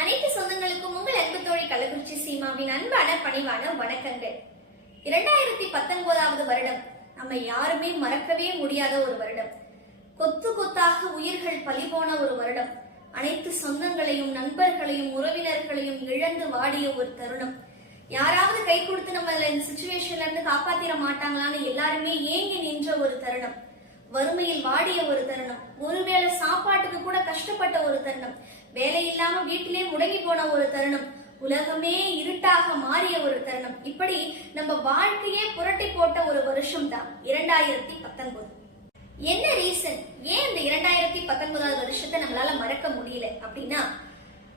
அனைத்து சொந்தங்களுக்கும் உங்கள் அன்பு தோழி கள்ளக்குறிச்சி சீமாவின் அன்பான பணிவான வணக்கங்கள். இரண்டாயிரத்தி பத்தொன்பதாவது வருடம். நம்ம யாருமே மறக்கவே முடியாத ஒரு வருடம். கொத்து கொத்தாக உயிர்கள் பலிபோன ஒரு வருடம். அனைத்து சொந்தங்களையும் நண்பர்களையும் உறவினர்களையும் இழந்து வாடிய ஒரு தருணம். யாராவது கை கொடுத்து நம்ம இந்த சுச்சுவேஷன்ல இருந்து காப்பாத்திர மாட்டாங்களான்னு எல்லாருமே ஏங்கி நின்ற ஒரு தருணம். வறுமையில் வாடிய ஒரு தருணம். ஒருவேளை சாப்பாட்டுக்கு கூட கஷ்டப்பட்ட ஒரு தருணம். வேலை இல்லாம வீட்டிலே முடங்கி போன ஒரு தருணம். உலகமே இருட்டாக மாறிய ஒரு தருணம். இப்படி நம்ம வாழ்க்கையே புரட்டி போட்ட ஒரு வருஷம் தான் இரண்டாயிரத்தி பத்தொன்பது. என்ன ரீசன் ஏன் இந்த இரண்டாயிரத்தி பத்தொன்பதாவது வருஷத்தை நம்மளால மறக்க முடியல அப்படின்னா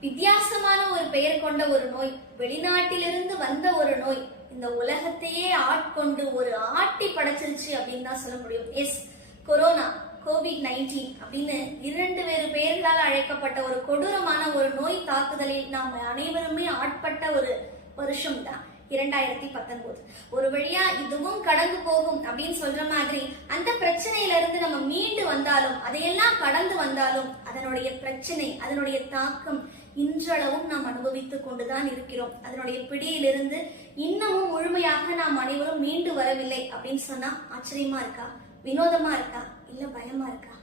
வித்தியாசமான ஒரு பெயர் கொண்ட ஒரு நோய் வெளிநாட்டிலிருந்து வந்த ஒரு நோய் இந்த உலகத்தையே ஆட்கொண்டு ஒரு ஆட்டி படைச்சிருச்சு அப்படின்னு தான் சொல்ல முடியும். எஸ் கொரோனா கோவிட் நைன்டீன் அப்படின்னு இரண்டு வேறு பெயர்களால் அழைக்கப்பட்ட ஒரு கொடூரமான ஒரு நோய் தாக்குதலில் நாம் அனைவருமே ஆட்பட்ட ஒரு வருஷம் தான் இரண்டாயிரத்தி பத்தொன்பது. ஒரு வழியா இதுவும் கடந்து போகும் அப்படின்னு சொல்ற மாதிரி அந்த பிரச்சனையில இருந்து நம்ம மீண்டு வந்தாலும் அதையெல்லாம் கடந்து வந்தாலும் அதனுடைய பிரச்சனை அதனுடைய தாக்கம் இன்றளவும் நாம் அனுபவித்துக் கொண்டுதான் இருக்கிறோம். அதனுடைய பிடியிலிருந்து இன்னமும் முழுமையாக நாம் அனைவரும் மீண்டு வரவில்லை அப்படின்னு சொன்னா ஆச்சரியமா இருக்கா? வினோதமா இருக்கா? இல்ல பயமா இருக்கா?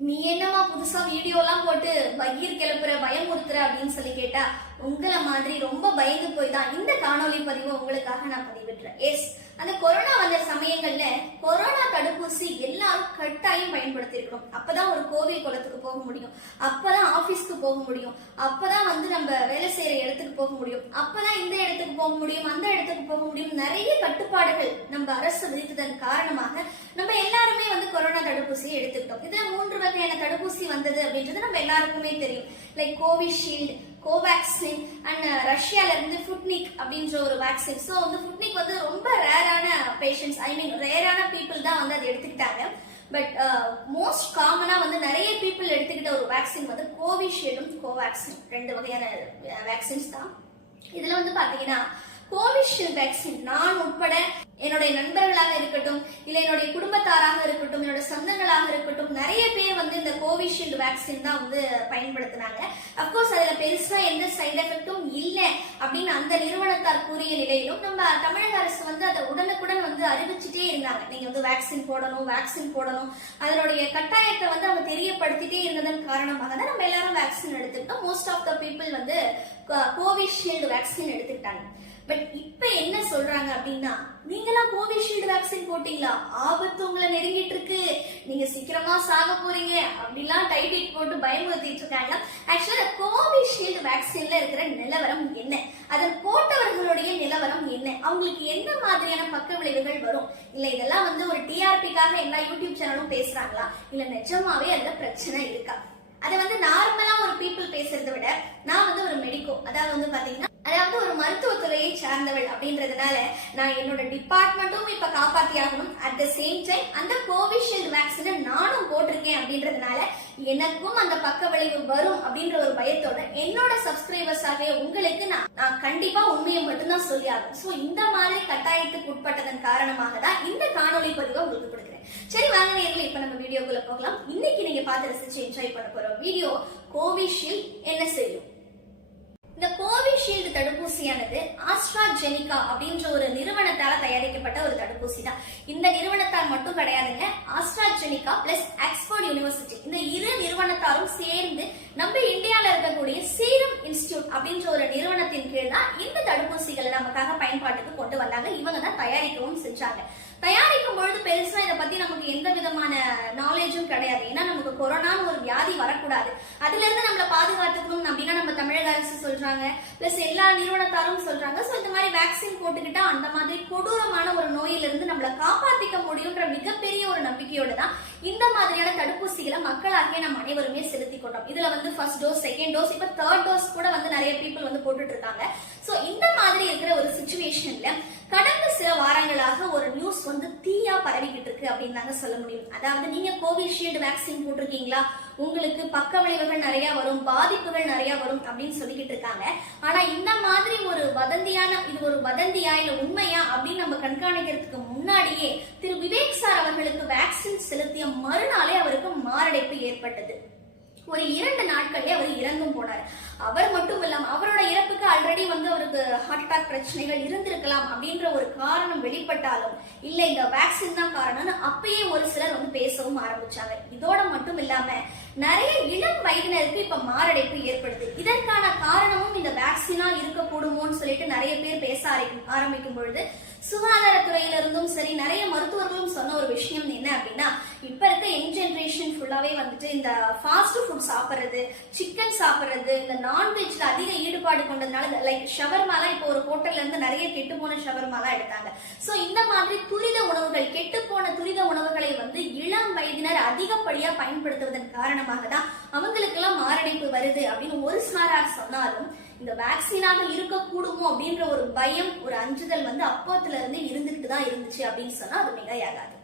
நீ என்னமா புதுசா வீடியோலாம் போட்டு பகீர் கிளப்புற பயமுறுத்துற அப்படின்னு சொல்லி கேட்டா உங்களை மாதிரி ரொம்ப பயந்து போய் தான் இந்த காணொலி பதிவு உங்களுக்காக நான் பதிவிடுறேன். எஸ் அந்த கொரோனா வந்த சமயங்கள்ல கொரோனா தடுப்பூசி எல்லாரும் கட்டாயம் பயன்படுத்தியிருக்கணும். அப்பதான் ஒரு கோவில் குளத்துக்கு போக முடியும். அப்பதான் ஆபீஸ்க்கு போக முடியும். அப்பதான் வந்து நம்ம வேலை செய்யற இடத்துக்கு போக முடியும். அப்பதான் இந்த இடத்துக்கு போக முடியும் அந்த இடத்துக்கு போக முடியும். நிறைய கட்டுப்பாடுகள் நம்ம அரசு விதித்ததன் காரணமாக நம்ம எல்லாருமே வந்து கொரோனா தடுப்பூசியை எடுத்துக்கிட்டோம். இதுல மூன்று வகையான தடுப்பூசி வந்தது அப்படின்றது நம்ம எல்லாருக்குமே தெரியும். லைக் கோவிஷீல்டு கோவேக்சின் அண்ட் ரஷ்யால இருந்து ஃபுட்னிக் அப்படின்ற ஒரு வேக்சின் ஸோ வந்து ஃபுட்னிக் வந்து ரொம்ப ரேரான பேஷண்ட்ஸ் ஐ மீன் ரேரான பீப்புள் தான் வந்து அதை எடுத்துக்கிட்டாங்க. பட் மோஸ்ட் காமனாக வந்து நிறைய பீப்புள் எடுத்துக்கிட்ட ஒரு வேக்சின் வந்து கோவிஷீல்டும் கோவேக்சின் ரெண்டு வகையான uh, வேக்சின்ஸ் தான். இதில் வந்து பார்த்தீங்கன்னா கோவிஷீல்டு வேக்சின் நான் உட்பட என்னுடைய நண்பர்களாக இருக்கட்டும் இல்ல என்னுடைய குடும்பத்தாராக இருக்கட்டும் என்னோட சொந்தங்களாக இருக்கட்டும் நிறைய பேர் வந்து இந்த கோவிஷீல்டு வேக்சின் தான் வந்து பயன்படுத்தினாங்க. அப்கோர்ஸ் அதுல பெருசா எந்த சைடு எஃபெக்டும் இல்லை அப்படின்னு அந்த நிறுவனத்தார் கூறிய நிலையிலும் நம்ம தமிழக அரசு வந்து அதை உடனுக்குடன் வந்து அறிவிச்சுட்டே இருந்தாங்க. நீங்க வந்து வேக்சின் போடணும் வேக்சின் போடணும். அதனுடைய கட்டாயத்தை வந்து அவங்க தெரியப்படுத்திட்டே இருந்ததன் காரணமாக தான் நம்ம எல்லாரும் வேக்சின் எடுத்துக்கிட்டோம். மோஸ்ட் ஆஃப் த பீப்புள் வந்து கோவிஷீல்டு வேக்சின் எடுத்துக்கிட்டாங்க. பட் இப்ப என்ன சொல்றாங்க அப்படின்னா நீங்களாம் கோவிஷீல்டு வேக்சின் போட்டீங்களா? ஆபத்து உங்களை நெருங்கிட்டு இருக்கு நீங்க சீக்கிரமா சாக போறீங்க. அப்படிலாம் டைட்டில் போட்டு பயமுறுத்திட்டு இருக்காங்க. ஆக்சுவலா கோவிஷீல்டு வேக்சின்ல இருக்கிற நிலவரம் என்ன? அதன் போட்டவர்களுடைய நிலவரம் என்ன? அவங்களுக்கு என்ன மாதிரியான பக்க விளைவுகள் வரும்? இல்ல இதெல்லாம் வந்து ஒரு டிஆர்பிக்காக எல்லா யூடியூப் சேனலும் பேசுறாங்களா? இல்ல நிஜமாவே அதுல பிரச்சனை இருக்கா? அதை வந்து நார்மலா ஒரு பீப்புள் பேசுறதை விட நான் வந்து ஒரு மெடிக்கோ அதாவது வந்து பாத்தீங்கன்னா அதாவது ஒரு மருத்துவத்துறையை சார்ந்தவள் அப்படின்றதுனால நான் என்னோட டிபார்ட்மெண்ட்டும் இப்ப காப்பாத்தி ஆகணும் அட் த சேம் டைம் அந்த கோவிஷீல்டு வேக்சினை நானும் போட்டிருக்கேன் அப்படின்றதுனால எனக்கும் அந்த பக்க விளைவு வரும் அப்படின்ற ஒரு பயத்தோட என்னோட சப்ஸ்கிரைபர்ஸாகவே உங்களுக்கு நான் நான் கண்டிப்பா உண்மையை மட்டும்தான் சொல்லி ஆகும் ஸோ இந்த மாதிரி கட்டாயத்துக்கு உட்பட்டதன் காரணமாக தான் இந்த காணொளி பதிவை உங்களுக்கு கொடுக்குறேன். சரி வாங்க நேரில் இப்ப நம்ம வீடியோக்குள்ள போகலாம். இன்னைக்கு நீங்க பார்த்து ரசிச்சு என்ஜாய் பண்ண போற வீடியோ கோவிஷீல்டு என்ன செய்யும்? இந்த கோவிஷீல்டு தடுப்பூசியானது ஆஸ்ட்ராஜெனிகா அப்படின்ற ஒரு நிறுவனத்தால தயாரிக்கப்பட்ட ஒரு தடுப்பூசி தான் இந்த நிறுவனத்தால் மட்டும் கிடையாதுங்க ஆஸ்ட்ராஜெனிகா பிளஸ் ஆக்ஸ்போர்ட் யூனிவர்சிட்டி. இந்த இரு நிறுவனத்தாரும் சேர்ந்து நம்ம இந்தியால இருக்கக்கூடிய சீரம் இன்ஸ்டியூட் அப்படின்ற ஒரு நிறுவனத்தின் கீழ் தான் இந்த தடுப்பூசிகளை நமக்காக பயன்பாட்டுக்கு கொண்டு வந்தாங்க. இவங்க தான் தயாரிக்கவும் செஞ்சாங்க. தயாரிக்கும் பொழுது பெருசா இதை பத்தி நமக்கு எந்த விதமான நாலேஜும் கிடையாது. ஏன்னா நமக்கு கொரோனான்னு ஒரு வியாதி வரக்கூடாது. அதுல இருந்து நம்மள பாதுகாத்துக்கணும் அப்படின்னா நம்ம தமிழக அரசு சொல்றாங்க. பிளஸ் எல்லா நிறுவனத்தாரும் சொல்றாங்க. சோ இந்த மாதிரி வேக்சின் போட்டுக்கிட்டா அந்த மாதிரி கொடூரமான ஒரு நோயிலிருந்து நம்மளை காப்பாத்திக்க முடியுன்ற மிகப்பெரிய ஒரு நம்பிக்கையோட தான் இந்த மாதிரியான தடுப்பூசிகளை மக்களாகிய நம்ம அனைவருமே செலுத்தி கொண்டோம். இதுல வந்து ஃபர்ஸ்ட் டோஸ் செகண்ட் டோஸ் இப்ப தேர்ட் டோஸ் கூட வந்து நிறைய பீப்புள் வந்து போட்டுட்டு இருக்காங்க. சோ இந்த மாதிரி இருக்கிற ஒரு சுச்சுவேஷன்ல கடந்த சில வாரங்களாக ஒரு நியூஸ் வந்து தீயா பரவிக்கிட்டு இருக்கு அப்படின்னு தாங்க சொல்ல முடியும். அதாவது நீங்க கோவிஷீல்டு வேக்சின் போட்டிருக்கீங்களா? உங்களுக்கு பக்க விளைவுகள் நிறைய வரும் பாதிப்புகள் நிறைய வரும் அப்படின்னு சொல்லிக்கிட்டு இருக்காங்க. ஆனா இந்த மாதிரி ஒரு வதந்தியான இது ஒரு வதந்தியா இல்ல உண்மையா அப்படின்னு நம்ம கண்காணிக்கிறதுக்கு முன்னாடியே திரு விவேக் சார் அவர்களுக்கு வேக்சின் செலுத்திய மறுநாளே அவருக்கு மாரடைப்பு ஏற்பட்டது. ஒரு இரண்டு நாட்கள்லயே அவர் இறந்தும் போனார். அவர் மட்டும் இல்லாம அவரோட இறப்புக்கு ஆல்ரெடி வந்து அவருக்கு ஹார்ட் அட்டாக் பிரச்சனைகள் இருந்திருக்கலாம் அப்படின்ற ஒரு காரணம் வெளிப்பட்டாலும் இல்ல இந்த வேக்சின் தான் காரணம்னு அப்பயே ஒரு சிலர் வந்து பேசவும் ஆரம்பிச்சாங்க. இதோட மட்டும் இல்லாம நிறைய இளம் வயதினருக்கு இப்ப மாரடைப்பு ஏற்படுது. இதற்கான காரணமும் இந்த வேக்சினா இருக்கக்கூடுமோன்னு சொல்லிட்டு நிறைய பேர் பேச ஆரம்பி- ஆரம்பிக்கும் பொழுது சுகாதாரத்துறையில இருந்தும் சரி நிறைய மருத்துவர்களும் சொன்ன ஒரு விஷயம் என்ன அப்படின்னா இப்ப இருக்க யங் ஜென்ரேஷன் ஃபுல்லாவே வந்துட்டு இந்த ஃபாஸ்ட் ஃபுட் சாப்பிடுறது சிக்கன் சாப்பிடுறது இந்த நான்வெஜ்ல அதிக ஈடுபாடு கொண்டதுனால லைக் ஷவர்மாலாம் இப்போ ஒரு ஹோட்டல்ல இருந்து நிறைய கெட்டு போன ஷவர்மாலாம் எடுத்தாங்க. சோ இந்த மாதிரி துரித உணவுகள் கெட்டு போன துரித உணவுகளை வந்து இளம் வயதினர் அதிகப்படியா பயன்படுத்துவதன் காரணமாக தான் அவங்களுக்கெல்லாம் மாரடைப்பு வருது அப்படின்னு ஒரு சாரார் சொன்னாலும் இந்த வேக்சினாக இருக்கக்கூடுமோ அப்படின்ற ஒரு பயம் ஒரு அஞ்சுதல் வந்து அப்போத்துல இருந்து இருந்துகிட்டு தான் இருந்துச்சு அப்படின்னு சொன்னா அது மிகையாகாது.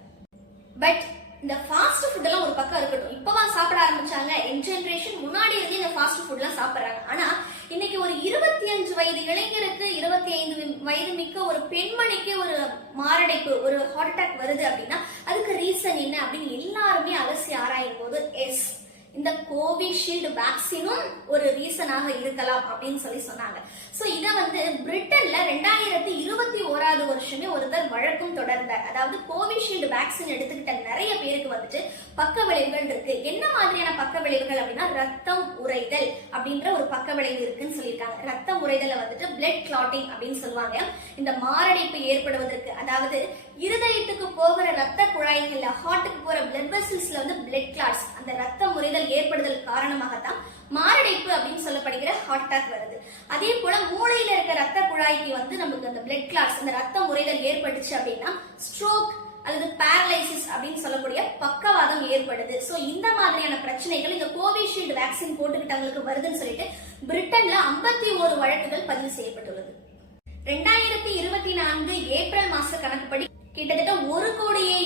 பட் இந்த ஃபாஸ்ட் ஃபுட் எல்லாம் ஒரு பக்கம் இருக்கட்டும். இப்போவா சாப்பிட ஆரம்பிச்சாங்க. என் ஜென்ரேஷன் முன்னாடி இருந்து இந்த ஃபாஸ்ட் ஃபுட் எல்லாம் சாப்பிடுறாங்க. ஆனா இன்னைக்கு ஒரு இருபத்தி அஞ்சு வயது இளைஞருக்கு இருபத்தி ஐந்து வயது மிக்க ஒரு பெண்மணிக்கு ஒரு மாரடைப்பு ஒரு ஹார்ட் அட்டாக் வருது அப்படின்னா அதுக்கு ரீசன் என்ன அப்படின்னு எல்லாருமே அலசி ஆராயும் போது எஸ் இந்த கோவிஷீல்டு வேக்சினும் ஒரு ரீசனாக இருக்கலாம் அப்படின்னு சொல்லி சொன்னாங்க. ஸோ இதை வந்து பிரிட்டன்ல ரெண்டாயிரத்தி இருபத்தி ஓராவது வருஷமே ஒருத்தர் வழக்கும் தொடர்ந்தார். அதாவது கோவிஷீல்டு வேக்சின் எடுத்துக்கிட்ட நிறைய பேருக்கு வந்துட்டு பக்க விளைவுகள் இருக்கு. என்ன மாதிரியான பக்க விளைவுகள் அப்படின்னா ரத்தம் உறைதல் அப்படின்ற ஒரு பக்க விளைவு இருக்குன்னு சொல்லியிருக்காங்க. ரத்தம் உறைதல வந்துட்டு பிளட் கிளாட்டிங் அப்படின்னு சொல்லுவாங்க. இந்த மாரடைப்பு ஏற்படுவதற்கு அதாவது இருதயத்துக்கு போகிற ரத்த குழாய்கள்ல ஹார்ட்டுக்கு போற பிளட் வெசல்ஸ்ல வந்து பிளட் கிளாட்ஸ் அந்த ரத்த உறைதல் ஏற்படுதல் காரணமாகத்தான் மாரடைப்பு அப்படின்னு சொல்லப்படுகிற ஹார்ட் அட்டாக் வருது. அதே போல மூளையில இருக்க வந்து நமக்கு அந்த பிளட் கிளாட்ஸ் அந்த ரத்த முறைகள் ஏற்பட்டுச்சு அப்படின்னா ஸ்ட்ரோக் அல்லது பேரலைசிஸ் அப்படின்னு சொல்லக்கூடிய பக்கவாதம் ஏற்படுது. ஸோ இந்த மாதிரியான பிரச்சனைகள் இந்த கோவிஷீல்டு வேக்சின் போட்டுக்கிட்டவங்களுக்கு வருதுன்னு சொல்லிட்டு பிரிட்டன்ல ஐம்பத்தி ஒரு வழக்குகள் பதிவு செய்யப்பட்டுள்ளது. ரெண்டாயிரத்தி இருபத்தி நான்கு ஏப்ரல் மாச கணக்குப்படி கிட்டத்தட்ட ஒரு கோடியே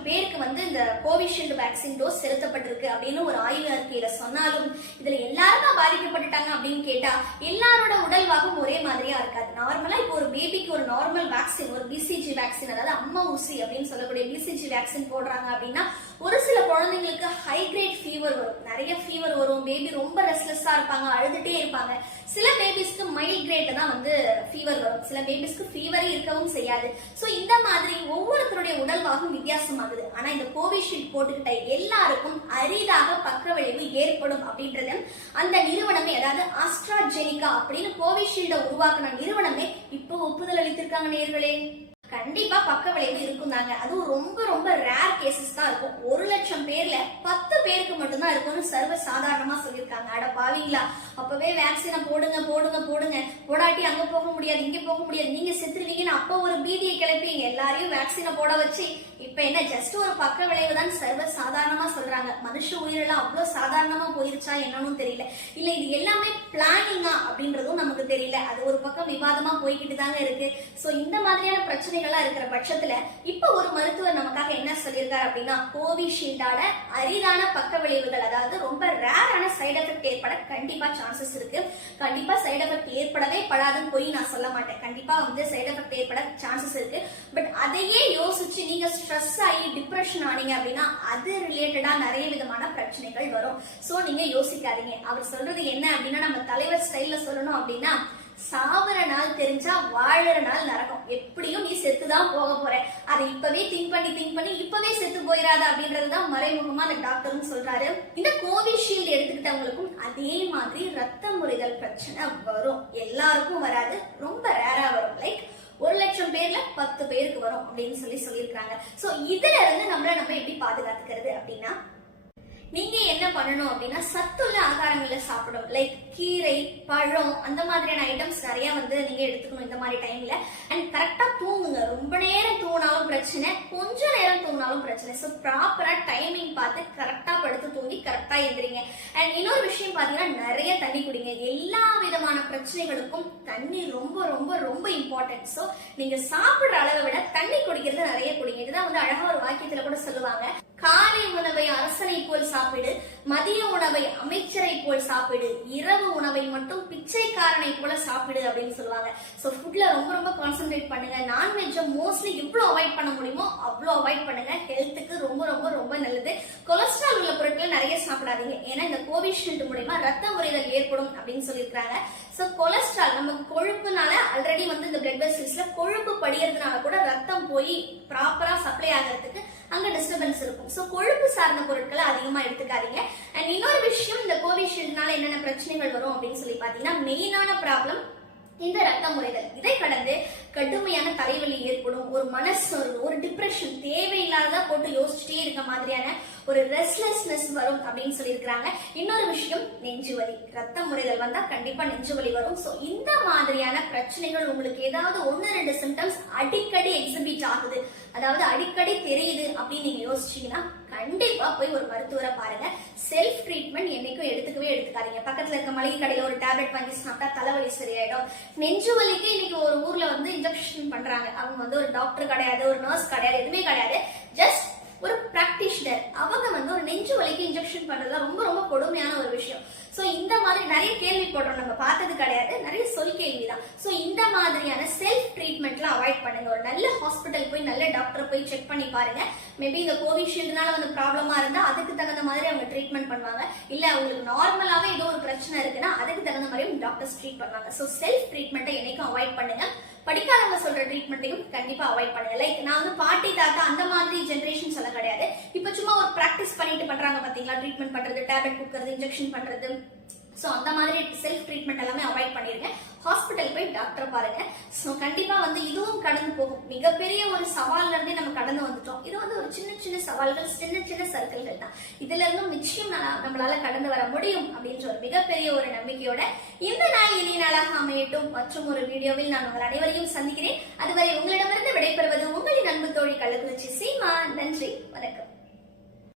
லட்சம் பேருக்கு வந்து இந்த கோவிஷீல்டு வேக்சின் டோஸ் செலுத்தப்பட்டிருக்கு அப்படின்னு ஒரு ஆய்வு அறிக்கையில சொன்னாலும் இதுல எல்லாருமே பாதிக்கப்பட்டுட்டாங்க அப்படின்னு கேட்டா எல்லாரோட உடல்வாகும் ஒரே மாதிரியா இருக்காது. நார்மலா இப்போ ஒரு பேபிக்கு ஒரு நார்மல் வேக்சின் ஒரு பிசிஜி வேக்சின் அதாவது அம்மா ஊசி அப்படின்னு சொல்லக்கூடிய பிசிஜி வேக்சின் போடுறாங்க அப்படின்னா ஒரு சில குழந்தைங்களுக்கு ஹை கிரேட் ஃபீவர் வரும். நிறைய ஃபீவர் வரும். பேபி ரொம்ப ரெஸ்ட்லெஸ்ஸாக இருப்பாங்க அழுதுகிட்டே இருப்பாங்க. சில பேபிஸ்க்கு மைல்ட் கிரேட் தான் வந்து ஃபீவர் வரும். சில பேபிஸ்க்கு ஃபீவரே இருக்கவும் செய்யாது. ஸோ இந்த மாதிரி ஒவ்வொருத்தருடைய உடல்வாகும் வித்தியாசமாகுது. ஆனால் இந்த கோவிஷீல்டு போட்டுக்கிட்ட எல்லாருக்கும் அரிதாக பக்க விளைவு ஏற்படும் அப்படின்றது அந்த நிறுவனமே அதாவது ஆஸ்ட்ராஜெனிகா அப்படின்னு கோவிஷீல்டை உருவாக்குன நிறுவனமே இப்போ ஒப்புதல் அளித்திருக்காங்க நேர்களே கண்டிப்பா பக்க விளைவு இருக்கும் தாங்க அதுவும் ரொம்ப ரொம்ப ரேர் கேசஸ் தான் இருக்கும். ஒரு லட்சம் பேர்ல பத்து பேருக்கு மட்டும்தான் இருக்கும்னு சர்வ சாதாரணமா சொல்லியிருக்காங்க. அட பாவீங்களா. அப்பவே வேக்சினை போடுங்க போடுங்க போடுங்க. போடாட்டி அங்க போக முடியாது இங்க போக முடியாது. நீங்க செத்துருவீங்கன்னு அப்ப ஒரு பீதியை கிளப்பி எல்லாரையும் வேக்சினை போட வச்சு இப்ப என்ன ஜஸ்ட் ஒரு பக்க விளைவு தான் சர்வ சாதாரணமா சொல்றாங்க. மனுஷ உயிரெல்லாம் அவ்வளவு சாதாரணமா போயிருச்சா என்னன்னு தெரியல. இல்ல இது எல்லாமே பிளானிங்கா அப்படின்றதும் நமக்கு தெரியல. அது ஒரு பக்கம் விவாதமா போய்கிட்டு தாங்க இருக்கு. சோ இந்த மாதிரியான பிரச்சனைகள்லாம் இருக்கிற பட்சத்துல இப்ப ஒரு மருத்துவர் நமக்காக என்ன சொல்லியிருக்காரு அப்படின்னா கோவிஷீல்டால அரிதான பக்க விளைவுகள் அதாவது ரொம்ப ரேரான சைடு எஃபெக்ட் ஏற்பட கண்டிப்பா சான்சஸ் இருக்கு. கண்டிப்பா சைடு எஃபெக்ட் ஏற்படவே படாதுன்னு போய் நான் சொல்ல மாட்டேன். கண்டிப்பா வந்து சைடு எஃபெக்ட் ஏற்பட சான்சஸ் இருக்கு. பட் அதையே யோசிச்சு நீங்க ஸ்ட்ரெஸ் ஆகி டிப்ரெஷன் ஆனீங்க அப்படின்னா அது ரிலேட்டடா நிறைய விதமான பிரச்சனைகள் வரும். சோ நீங்க யோசிக்காதீங்க. அவர் சொல்றது என்ன அப்படின்னா நம்ம தலைவர் ஸ்டைல்ல சொல்லணும் அப்படின்னா சாவர நாள் தெரிஞ்சா வாழற நாள் நரகம் எப்படியும் நீ செத்துதான் போக போற. அதை இப்பவே திங்க் பண்ணி திங்க் பண்ணி இப்பவே செத்து போயிடாத அப்படின்றதுதான் மறைமுகமா அந்த டாக்டரும் சொல்றாரு. இந்த கோவிஷீல்டு எடுத்துக்கிட்டவங்களுக்கும் அதே மாதிரி ரத்த முறைகள் பிரச்சனை வரும். எல்லாருக்கும் வராது. ரொம்ப ரேரா வரும். லைக் ஒரு லட்சம் பேர்ல பத்து பேருக்கு வரும் அப்படின்னு சொல்லி சொல்லியிருக்காங்க. ஸோ இதுல இருந்து நம்மள நம்ம எப்படி பாதுகாத்துக்கிறது அப்படின்னா நீங்க என்ன பண்ணணும் அப்படின்னா சத்துள்ள ஆகாரங்களை சாப்பிடணும். லைக் கீரை பழம் அந்த மாதிரியான ஐட்டம்ஸ் நிறைய வந்து நீங்க எடுத்துக்கணும் இந்த மாதிரி டைம்ல அண்ட் கரெக்டா தூங்குங்க ரொம்ப நேரம் தூங்கினாலும் பிரச்சனை. கொஞ்ச நேரம் தூங்கினாலும் பிரச்சனை. ஸோ ப்ராப்பரா டைமிங் பார்த்து கரெக்டா படுத்து தூங்கி கரெக்டா எந்திரிங்க. அண்ட் இன்னொரு விஷயம் பாத்தீங்கன்னா நிறைய தண்ணி குடிங்க. எல்லா விதமான பிரச்சனைகளுக்கும் தண்ணி ரொம்ப ரொம்ப ரொம்ப இம்பார்ட்டன்ட் ஸோ நீங்க சாப்பிடுற அளவை விட தண்ணி குடிக்கிறது நிறைய குடிங்க. இதுதான் வந்து அழகா ஒரு வாக்கியத்துல கூட சொல்லுவாங்க. காலை உணவை அரசனை போல் சாப்பிடு மதிய உணவை அமைச்சரை போல் சாப்பிடு இரவு மட்டும் பிச்சைக்காரனை போல சாப்பிடு அப்படின்னு சொல்லுவாங்க. ஸோ ஃபுட்ல ரொம்ப ரொம்ப கான்சென்ட்ரேட் பண்ணுங்க. நான்வெஜ்ஜை மோஸ்ட்லி எவ்வளோ அவாய்ட் பண்ண முடியுமோ அவ்வளோ அவாய்ட் பண்ணுங்க. ஹெல்த்துக்கு ரொம்ப ரொம்ப ரொம்ப நல்லது. கொலஸ்ட்ரால் உள்ள பொருட்களை நிறைய சாப்பிடாதீங்க. ஏன்னா இந்த கோவிஷீல்டு மூலயமா ரத்த முறைதல் ஏற்படும் அப்படின்னு சொல்லியிருக்காங்க ஸோ கொலஸ்ட்ரால் நம்ம கொழுப்புனால ஆல்ரெடி வந்து இந்த பிளட் வெசல்ஸ்ல கொழுப்பு படியறதுனால கூட ரத்தம் போய் ப்ராப்பரா சப்ளை ஆகிறதுக்கு அங்க டிஸ்டர்பன்ஸ் இருக்கும். ஸோ கொழுப்பு சார்ந்த பொருட்களை அதிகமா எடுத்துக்காதீங்க. அண்ட் இன்னொரு விஷயம் இந்த கோவிஷீல்டுனால என்னென்ன பிரச்சனைகள் வரும் அப்படின்னு சொல்லி பாத்தீங்கன்னா மெயினான ப்ராப்ளம் இந்த ரத்த முறைகள். இதை கடந்து கடுமையான தலைவலி ஏற்படும் ஒரு மனசு ஒரு டிப்ரெஷன் தேவையில்லாததா போட்டு யோசிச்சுட்டே இருக்க மாதிரியான ஒரு ரெஸ்ட்லெஸ்னஸ் வரும் அப்படின்னு சொல்லியிருக்கிறாங்க. இன்னொரு விஷயம் நெஞ்சு வலி. ரத்த முறைகள் வந்தா கண்டிப்பா நெஞ்சு வலி வரும். ஸோ இந்த மாதிரியான பிரச்சனைகள் உங்களுக்கு ஏதாவது ஒன்னு ரெண்டு சிம்டம்ஸ் அடிக்கடி எக்ஸிபிட் ஆகுது. அதாவது அடிக்கடி தெரியுது அப்படின்னு நீங்க யோசிச்சீங்கன்னா கண்டிப்பா போய் ஒரு மருத்துவரை பாருங்க. செல்ஃப் ட்ரீட்மெண்ட் என்னைக்கும் எடுத்துக்கவே எடுத்துக்காதீங்க. பக்கத்துல இருக்க மளிகை கடையில ஒரு டேப்லெட் வாங்கி சாப்பிட்டா தலைவலி சரியாயிடும். நெஞ்சு வலிக்கு இன்னைக்கு ஒரு ஊர்ல வந்து இன்ஜெக்ஷன் பண்றாங்க. அவங்க வந்து ஒரு டாக்டர் கிடையாது ஒரு நர்ஸ் கிடையாது எதுவுமே கிடையாது. ஜஸ்ட் ஒரு பிராக்டிஷனர் அவங்க வந்து ஒரு நெஞ்சு வலிக்கு இன்ஜெக்ஷன் பண்றது ரொம்ப ரொம்ப கொடுமையான ஒரு விஷயம். சோ இந்த மாதிரி நிறைய கேள்விப்படுறோம் நம்ம பார்த்தது கிடையாது. நிறைய சொல் கேள்விதான் சோ இந்த மாதிரியான செல்ஃப் ட்ரீட்மெண்ட்லாம் அவாய்ட் பண்ணுங்க. ஒரு நல்ல ஹாஸ்பிட்டல் போய் நல்ல டாக்டர் போய் செக் பண்ணி பாருங்க. மேபி இந்த கோவிஷீல்டுனால வந்து ப்ராப்ளமா இருந்தா அதுக்கு தகுந்த மாதிரி ட்ரீட்மெண்ட் பண்ணுவாங்க. இல்ல உங்களுக்கு நார்மலாவே ஏதோ ஒரு பிரச்சனை இருக்குன்னா அதுக்கு தகுந்த மாதிரி டாக்டர்ஸ் ட்ரீட் பண்ணுவாங்க. சோ செல்ஃப் ட்ரீட்மெண்ட்டை என்னைக்கும் அவாய்ட் பண்ணுங்க. படிக்காதவங்க சொல்ற ட்ரீட்மெண்ட்டையும் கண்டிப்பா அவாய்ட் பண்ணுங்க. லைக் நான் வந்து பாட்டி தாத்தா அந்த மாதிரி ஜென்ரேஷன் சொல்ல கிடையாது. இப்ப சும்மா ஒரு ப்ராக்டிஸ் பண்ணிட்டு பண்றாங்க பாத்தீங்களா? ட்ரீட்மெண்ட் பண்றது டேப்லெட் கொடுக்கறது இன்ஜெக்ஷன் பண்றது. ஸோ அந்த மாதிரி செல்ஃப் ட்ரீட்மெண்ட் எல்லாமே அவாய்ட் பண்ணிருங்க. ஹாஸ்பிட்டல் போய் டாக்டரை பாருங்க. ஸோ கண்டிப்பா வந்து இதுவும் கடந்து போகும். மிகப்பெரிய ஒரு சவால்ல இருந்தே நம்ம கடந்து வந்துட்டோம். இது வந்து ஒரு சின்ன சின்ன சவால்கள் சின்ன சின்ன சர்க்கிள்கள் தான். இதுல இருந்தும் நிச்சயம் நம்மளால கடந்து வர முடியும் அப்படின்ற ஒரு மிகப்பெரிய ஒரு நம்பிக்கையோட இந்த நாள் இனிய நாளாக அமையட்டும் மற்றும் ஒரு வீடியோவில் நான் உங்கள் அனைவரையும் சந்திக்கிறேன். அதுவரை உங்களிடமிருந்து விடைபெறுவது உங்களின் அன்பு தோழி கள்ளக்குறிச்சி சீமா. நன்றி வணக்கம்.